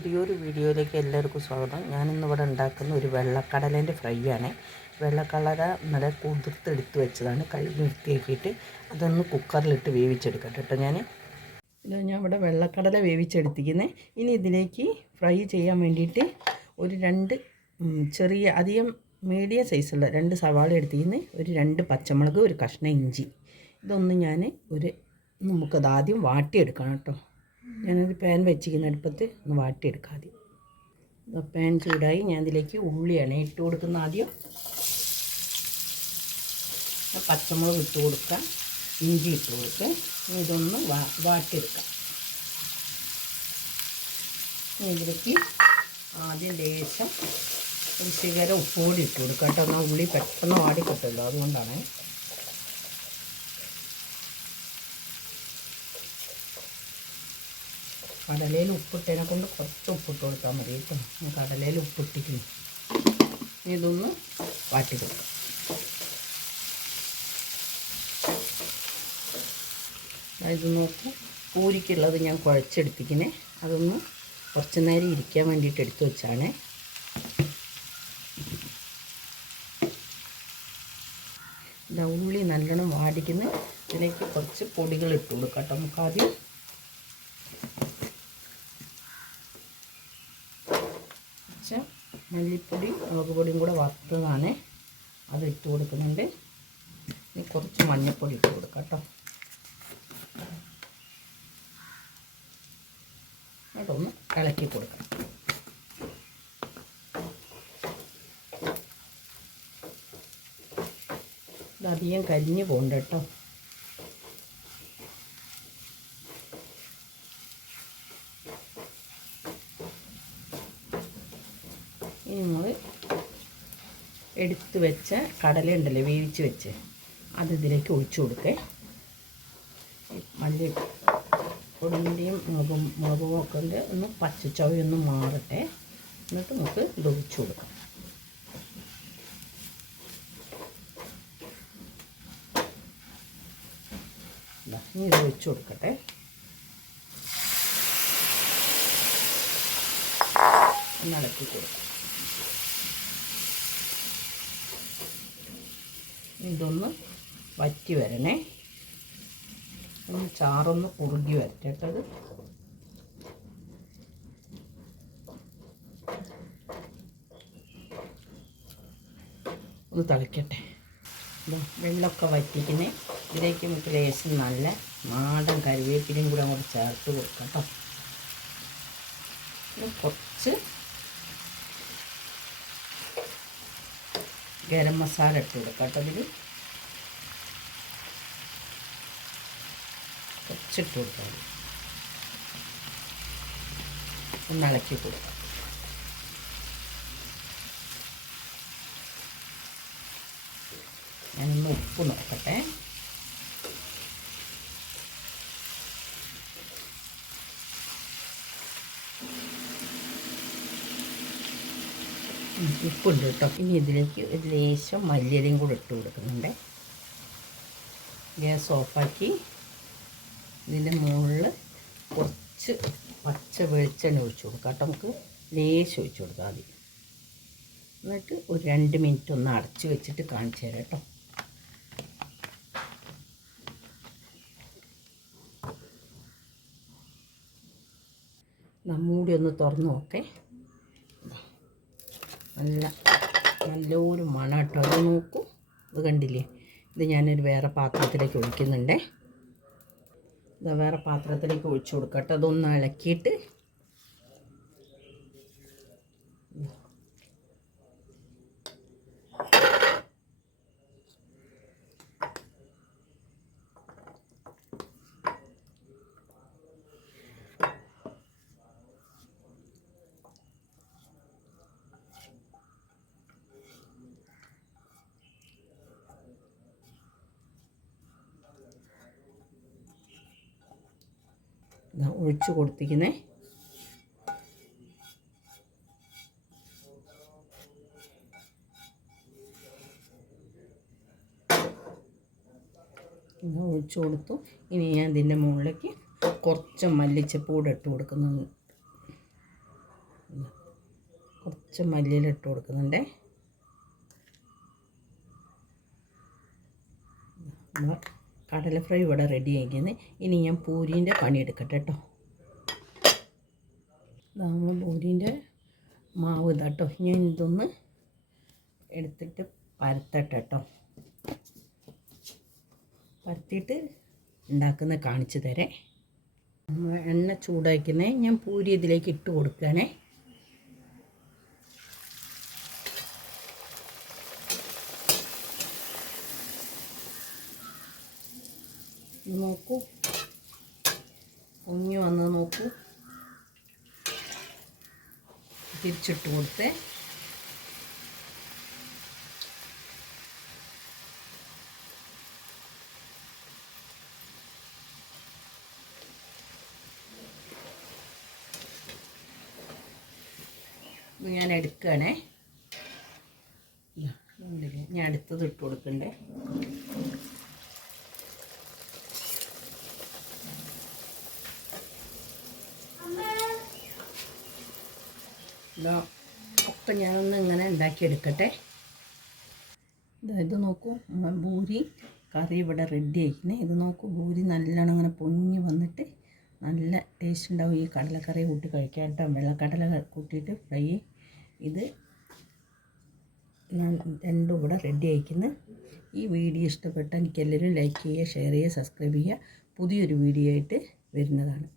പുതിയൊരു വീഡിയോയിലേക്ക് എല്ലാവർക്കും സ്വാഗതം. ഞാനിന്നിവിടെ ഉണ്ടാക്കുന്ന ഒരു വെള്ളക്കടലേന്റെ ഫ്രൈ ആണ് വെള്ളക്കടല നല്ല കുതിർത്തെടുത്ത് വെച്ചതാണ്. കഴുകി വൃത്തിയാക്കിയിട്ട് അതൊന്ന് കുക്കറിലിട്ട് വേവിച്ചെടുക്കാം കേട്ടോ ഞാൻ ഞാൻ ഇവിടെ വെള്ളക്കടല വേവിച്ചെടുത്തിരിക്കുന്നത് ഇനി ഇതിലേക്ക് ഫ്രൈ ചെയ്യാൻ വേണ്ടിയിട്ട് ഒരു രണ്ട് ചെറിയ അധികം മീഡിയം സൈസുള്ള രണ്ട് സവാള എടുത്തിരിക്കുന്നത് ഒരു രണ്ട് പച്ചമുളക് ഒരു കഷ്ണം ഇഞ്ചി. ഇതൊന്ന് ഞാൻ ഒരു നമുക്കത് ആദ്യം വാട്ടിയെടുക്കണം കേട്ടോ. ഞാനൊരു പാൻ വെച്ചിരിക്കുന്ന അടുപ്പത്ത് ഒന്ന് വാട്ടിയെടുക്കാം ആദ്യം. പാൻ ചൂടായി ഞാൻ ഇതിലേക്ക് ഉള്ളിയാണ് ഇട്ട് കൊടുക്കുന്ന ആദ്യം. പച്ചമുളക് ഇട്ട് കൊടുക്കാം ഇഞ്ചി ഇട്ട് കൊടുക്കാം ഇതൊന്ന് വാ വാട്ടിയെടുക്കാം. ഇതിലേക്ക് ആദ്യം ലേശം ഒരു ശിഖരം ഉപ്പുകൂടി ഇട്ട് കൊടുക്കാം കേട്ടോ എന്നാൽ ഉള്ളി പെട്ടെന്ന് വാടിക്കിട്ടല്ലോ അതുകൊണ്ടാണ്. കടലയിൽ ഉപ്പിട്ടതിനെ കൊണ്ട് കുറച്ച് ഉപ്പിട്ട് കൊടുത്താൽ മതി കേട്ടോ. കടലയിൽ ഇനി ഇതൊന്ന് വാട്ടി കൊടുക്കാം. ഇത് നോക്കൂ. പൂരിക്കുള്ളത് ഞാൻ കുഴച്ചെടുത്തിക്കിനെ അതൊന്ന് കുറച്ച് നേരം ഇരിക്കാൻ വേണ്ടിയിട്ട് എടുത്തു വെച്ചാണ്. ഉള്ളി നല്ലോണം വാടിക്കുന്ന. ഇതിലേക്ക് കുറച്ച് പൊടികൾ ഇട്ട് കൊടുക്കാം കേട്ടോ. നമുക്ക് ആദ്യം കുറച്ച് മല്ലിപ്പൊടി മുളക് പൊടിയും കൂടെ വറുത്തതാണ്. അത് ഇട്ട് കൊടുക്കുന്നുണ്ട്. ഇനി കുറച്ച് മഞ്ഞൾപ്പൊടി ഇട്ട് കൊടുക്കാം കേട്ടോ. അതൊന്ന് ഇളക്കി കൊടുക്കാം. ഇത് അധികം കരിഞ്ഞു പോകണ്ട കേട്ടോ. ഇനി നമ്മൾ എടുത്ത് വെച്ച കടലയുണ്ടല്ലോ വേവിച്ച് വെച്ച്. അത് ഇതിലേക്ക് ഒഴിച്ചു കൊടുക്കേ. മല്ലി പൊടിന്റെയും മുളകും മുളകും ഒക്കെ ഒന്ന് പച്ചച്ചവയൊന്ന് മാറട്ടെ. എന്നിട്ട് നമുക്ക് ഇത് ഒഴിച്ചു കൊടുക്കാം. ഇനി ഇത് ഒഴിച്ചു കൊടുക്കട്ടെ. ഇളക്കി കൊടുക്കാം. ഇതൊന്ന് വറ്റി വരണേ. ഒന്ന് ചാറൊന്ന് കുറുകി വരട്ടത് ഒന്ന് തിളയ്ക്കട്ടെ വെള്ളമൊക്കെ വറ്റിക്കുന്നേ. ഇതിലേക്ക് നമുക്ക് ലേശം നല്ല നാടൻ കരുവേപ്പിലയും കൂടെ അങ്ങോട്ട് ചേർത്ത് കൊടുക്കാം കേട്ടോ. കുറച്ച് ഗരം മസാല ഇട്ട് കൊടുക്കാം കേട്ടോ അതിൽ കുറച്ചിട്ട് കൊടുക്കാം. ഒന്ന് ഇളക്കി കൊടുക്കാം. ഞാനൊന്ന് ഉപ്പ് നോക്കട്ടെ. ഉപ്പുണ്ട് കേട്ടോ. ഇനി ഇതിലേക്ക് ഒരു ലേശം മല്ലിയിലയും കൂടെ ഇട്ട് കൊടുക്കുന്നുണ്ട്. ഗ്യാസ് ഓഫാക്കി. ഇതിന്റെ മുകളിൽ കുറച്ച് പച്ച വെളിച്ചെണ്ണ ഒഴിച്ചു കൊടുക്കാം കേട്ടോ. നമുക്ക് ലേശം ഒഴിച്ചു കൊടുക്കാം ആദ്യം എന്നിട്ട് ഒരു രണ്ട് മിനിറ്റ് ഒന്ന് അടച്ച് വെച്ചിട്ട് കാണിച്ചു തരാം കേട്ടോ. നമ്മൂടി ഒന്ന് തുറന്നു നോക്കേ. നല്ല നല്ലൊരു മണം കേട്ടോ അത് നോക്കൂ. ഇത് കണ്ടില്ലേ? ഇത് ഞാനൊരു വേറെ പാത്രത്തിലേക്ക് ഒഴിക്കുന്നുണ്ടേ. ഇത് വേറെ പാത്രത്തിലേക്ക് ഒഴിച്ചു കൊടുക്കട്ടെ. അതൊന്ന് ഇളക്കിയിട്ട് ഒഴിച്ചു കൊടുത്തിരിക്കുന്നേ. ഇത് ഒഴിച്ചു കൊടുത്തു. ഇനി ഞാൻ ഇതിന്റെ മുകളിലേക്ക് കുറച്ച് മല്ലിച്ചപ്പ് കൂടെ ഇട്ട് കൊടുക്കുന്നുണ്ട്. കുറച്ച് മല്ലിയില ഇട്ട് കൊടുക്കുന്നുണ്ടേ. കടല ഫ്രൈ ഇവിടെ റെഡി ആയിരിക്കുന്നത് ഇനി ഞാൻ പൂരീന്റെ പണിയെടുക്കട്ടെ കേട്ടോ നമ്മൾ പൂരീന്റെ മാവ് ഇതാട്ടോ ഞാൻ ഇതൊന്ന് എടുത്തിട്ട് പരത്തട്ടെ കേട്ടോ പരത്തിയിട്ട് ഉണ്ടാക്കുന്ന കാണിച്ചു തരേ. എണ്ണ ചൂടാക്കുന്നേ ഞാൻ പൂരി ഇതിലേക്ക് ഇട്ട് കൊടുക്കുകയാണേ നോക്കൂ. പൊങ്ങി വന്ന് നോക്കൂ. തിരിച്ചിട്ട് കൊടുത്തേ. ഞാൻ എടുക്കുകയാണേ? ഞാൻ അടുത്തത് ഇട്ട് കൊടുക്കണ്ടേ? ഇതാ ഒക്കെ ഞാനൊന്ന് ഇങ്ങനെ ഉണ്ടാക്കിയെടുക്കട്ടെ. ഇതാ നോക്കൂ ഭൂരി കറി ഇവിടെ റെഡി ആയിരിക്കുന്നത് ഇത് നോക്കൂ ഭൂരി നല്ലോണം ഇങ്ങനെ പൊങ്ങി വന്നിട്ട് നല്ല ടേസ്റ്റ് ഉണ്ടാവും. ഈ കടലക്കറി കൂട്ടി കഴിക്കാൻ കേട്ടോ. വെള്ളക്കടല കൂട്ടിയിട്ട് ഫ്രൈ. ഇത് രണ്ടും ഇവിടെ റെഡി ആയിരിക്കുന്നു ഈ വീഡിയോ ഇഷ്ടപ്പെട്ട എനിക്ക് എല്ലാവരും ലൈക്ക് ചെയ്യുക ഷെയർ ചെയ്യുക സബ്സ്ക്രൈബ് ചെയ്യുക. പുതിയൊരു വീഡിയോ ആയിട്ട് വരുന്നതാണ്.